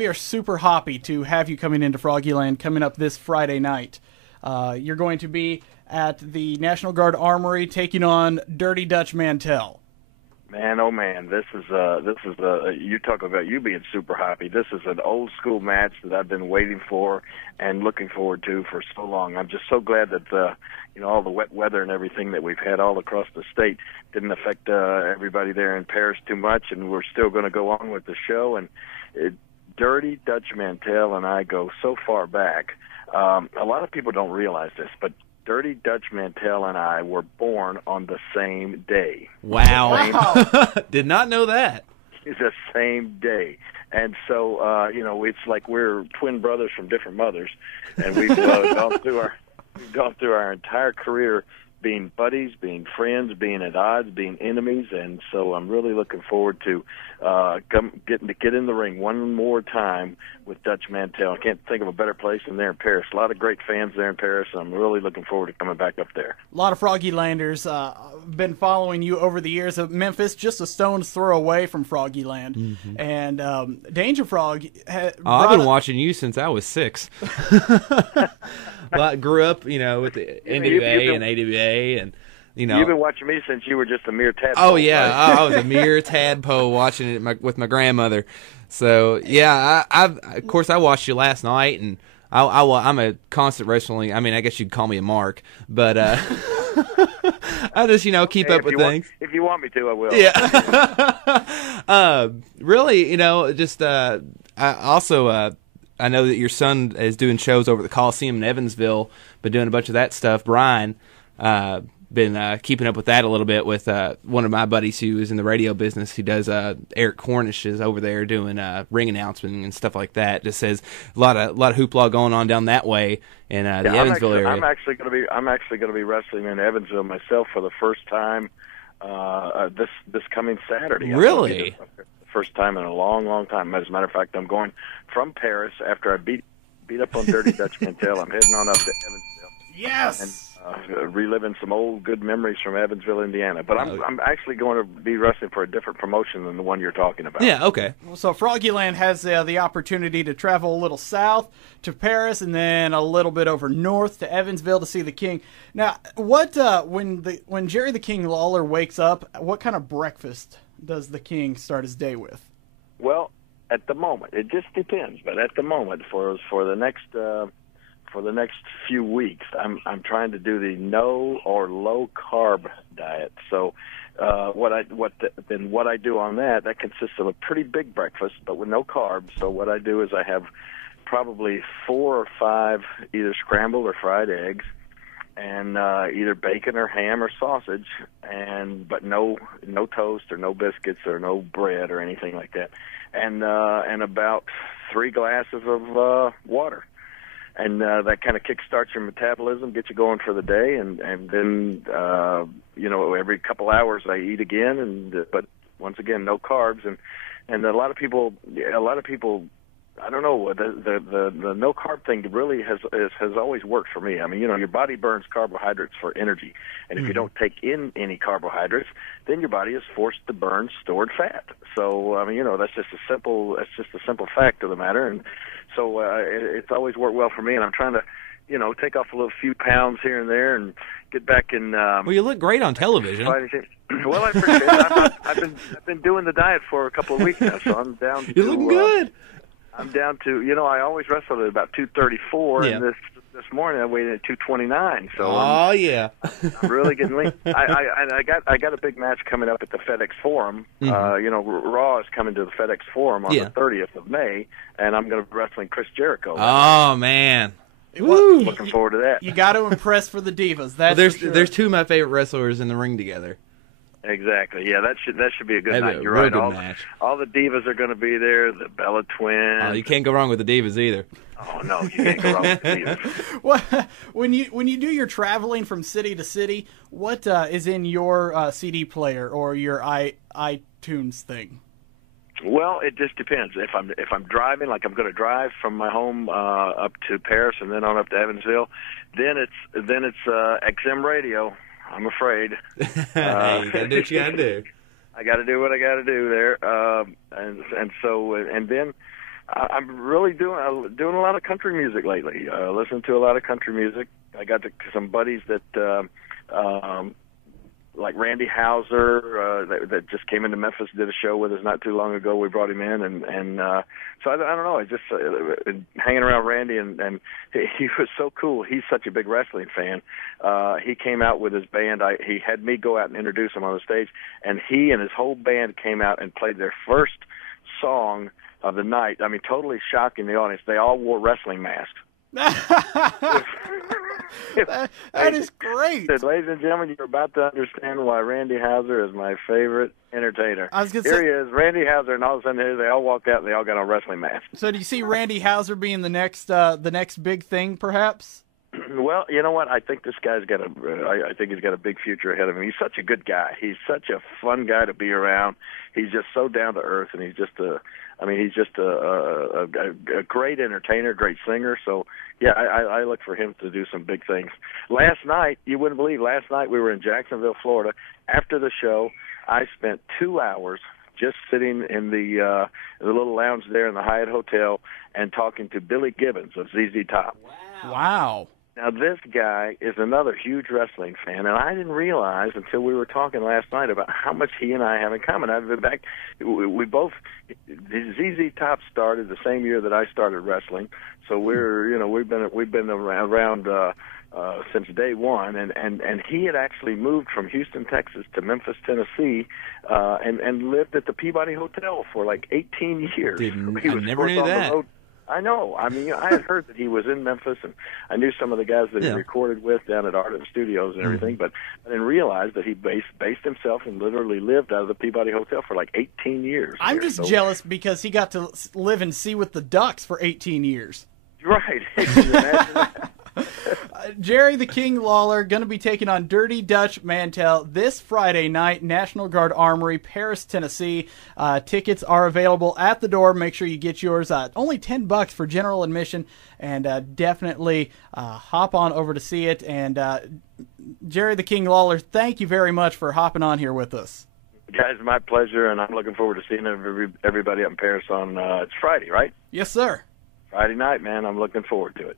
we are super happy to have you coming into Froggyland coming up this Friday night. You're going to be at the National Guard Armory taking on Dirty Dutch Mantell. Man, oh man, this is you talk about you being super happy. This is an old school match that I've been waiting for and looking forward to for so long. I'm just so glad that all the wet weather and everything that we've had all across the state didn't affect everybody there in Paris too much, and we're still going to go on with the show. And Dirty Dutch Mantell and I go so far back. A lot of people don't realize this, but Dirty Dutch Mantell and I were born on the same day. Wow. Did not know that. The same day. And so, it's like we're twin brothers from different mothers, and we've gone through our entire career being buddies, being friends, being at odds, being enemies, and so I'm really looking forward to getting to get in the ring one more time with Dutch Mantell. I can't think of a better place than there in Paris. A lot of great fans there in Paris, and I'm really looking forward to coming back up there. A lot of Froggylanders been following you over the years. Memphis, just a stone's throw away from Froggyland, and Danger Frog. I've been watching you since I was 6. Well, I grew up, with the NWA and AWA, and you've been watching me since you were just a mere tadpole. Oh yeah, right? I was a mere tadpole watching it with my grandmother. So yeah, of course I watched you last night, and I'm a constant wrestling. I mean, I guess you'd call me a mark, but I just keep up with things. If you want me to, I will. Yeah. Really, just I also. I know that your son is doing shows over at the Coliseum in Evansville, been doing a bunch of that stuff. Brian, been keeping up with that a little bit with one of my buddies who is in the radio business. He does Eric Cornish is over there doing ring announcement and stuff like that. Just says a lot of hoopla going on down that way in the Evansville area. I'm actually going to be wrestling in Evansville myself for the first time this coming Saturday. Really? First time in a long, long time. As a matter of fact, I'm going from Paris after I beat up on Dirty Dutch Mantell. I'm heading on up to Evansville. Yes. And reliving some old good memories from Evansville, Indiana. But I'm actually going to be wrestling for a different promotion than the one you're talking about. Yeah. Okay. So Froggyland has the opportunity to travel a little south to Paris, and then a little bit over north to Evansville to see the King. Now, what when Jerry the King Lawler wakes up, what kind of breakfast does the King start his day with? Well, at the moment, it just depends. But at the moment, for the next few weeks, I'm trying to do the no or low carb diet. So what I do on that consists of a pretty big breakfast, but with no carbs. So what I do is I have probably 4 or 5 either scrambled or fried eggs, and either bacon or ham or sausage, but no toast or no biscuits or no bread or anything like that, and about 3 glasses of water, and that kind of kickstarts your metabolism, gets you going for the day, and then every couple hours I eat again, but once again no carbs, and a lot of people. I don't know. The no carb thing really has always worked for me. I mean, your body burns carbohydrates for energy, and if you don't take in any carbohydrates, then your body is forced to burn stored fat. So I mean, that's just a simple fact of the matter, and so it's always worked well for me. And I'm trying to, take off a few pounds here and there, and get back in. Well, you look great on television. Well, I appreciate it. I've been doing the diet for a couple of weeks now, so I'm down. You're looking good. I'm down to, I always wrestled at about 234, and this morning I weighed at 229. So yeah, I'm really getting lean. I got a big match coming up at the FedEx Forum. Raw is coming to the FedEx Forum on the 30th of May, and I'm going to be wrestling Chris Jericho. Oh man. Woo. Looking forward to that. You got to impress for the divas. That's there's 2 of my favorite wrestlers in the ring together. Exactly. Yeah, that should be a good night. You're right. All the divas are going to be there. The Bella Twins. Oh, you can't go wrong with the divas either. Oh no, you can't go wrong with the divas. Well, when you do your traveling from city to city, what is in your CD player or your iTunes thing? Well, it just depends. If I'm driving, like I'm going to drive from my home up to Paris and then on up to Evansville, then it's XM radio. I'm afraid. You gotta do what you gotta do. I gotta do what I gotta do there, and then I'm really doing a lot of country music lately. Listening to a lot of country music. I got some buddies that like Randy Houser that just came into Memphis, did a show with us not too long ago. We brought him in, and so I don't know. I just hanging around Randy, and he was so cool. He's such a big wrestling fan. He came out with his band. He had me go out and introduce him on the stage, and he and his whole band came out and played their first song of the night. I mean, totally shocking the audience. They all wore wrestling masks. That is great. Said, ladies and gentlemen, you're about to understand why Randy Houser is my favorite entertainer. I was gonna Here say, he is, Randy Houser, and all of a sudden they all walked out and they all got on wrestling masks. so do you see Randy Houser being the next big thing, perhaps? Well, you know what? I think this guy's got I think he's got a big future ahead of him. He's such a good guy. He's such a fun guy to be around. He's just so down to earth, and he's just a great entertainer, great singer. So, yeah, I look for him to do some big things. Last night, you wouldn't believe, we were in Jacksonville, Florida. After the show, I spent 2 hours just sitting in the little lounge there in the Hyatt Hotel and talking to Billy Gibbons of ZZ Top. Wow. Now, this guy is another huge wrestling fan, and I didn't realize until we were talking last night about how much he and I have in common. I've been back. We both, ZZ Top started the same year that I started wrestling, so we've been around since day one, and he had actually moved from Houston, Texas to Memphis, Tennessee, and lived at the Peabody Hotel for like 18 years. I never knew that. I know. I mean, I had heard that he was in Memphis, and I knew some of the guys that he recorded with down at Ardent Studios and everything, but I didn't realize that he based himself and literally lived out of the Peabody Hotel for like 18 years. I'm just jealous because he got to live and see with the Ducks for 18 years. Right. Can you imagine that? Jerry the King Lawler going to be taking on Dirty Dutch Mantel this Friday night, National Guard Armory, Paris, Tennessee. Tickets are available at the door. Make sure you get yours. Only $10 for general admission, and definitely hop on over to see it. And Jerry the King Lawler, thank you very much for hopping on here with us. Guys, my pleasure, and I'm looking forward to seeing everybody up in Paris on it's Friday, right? Yes, sir. Friday night, man. I'm looking forward to it.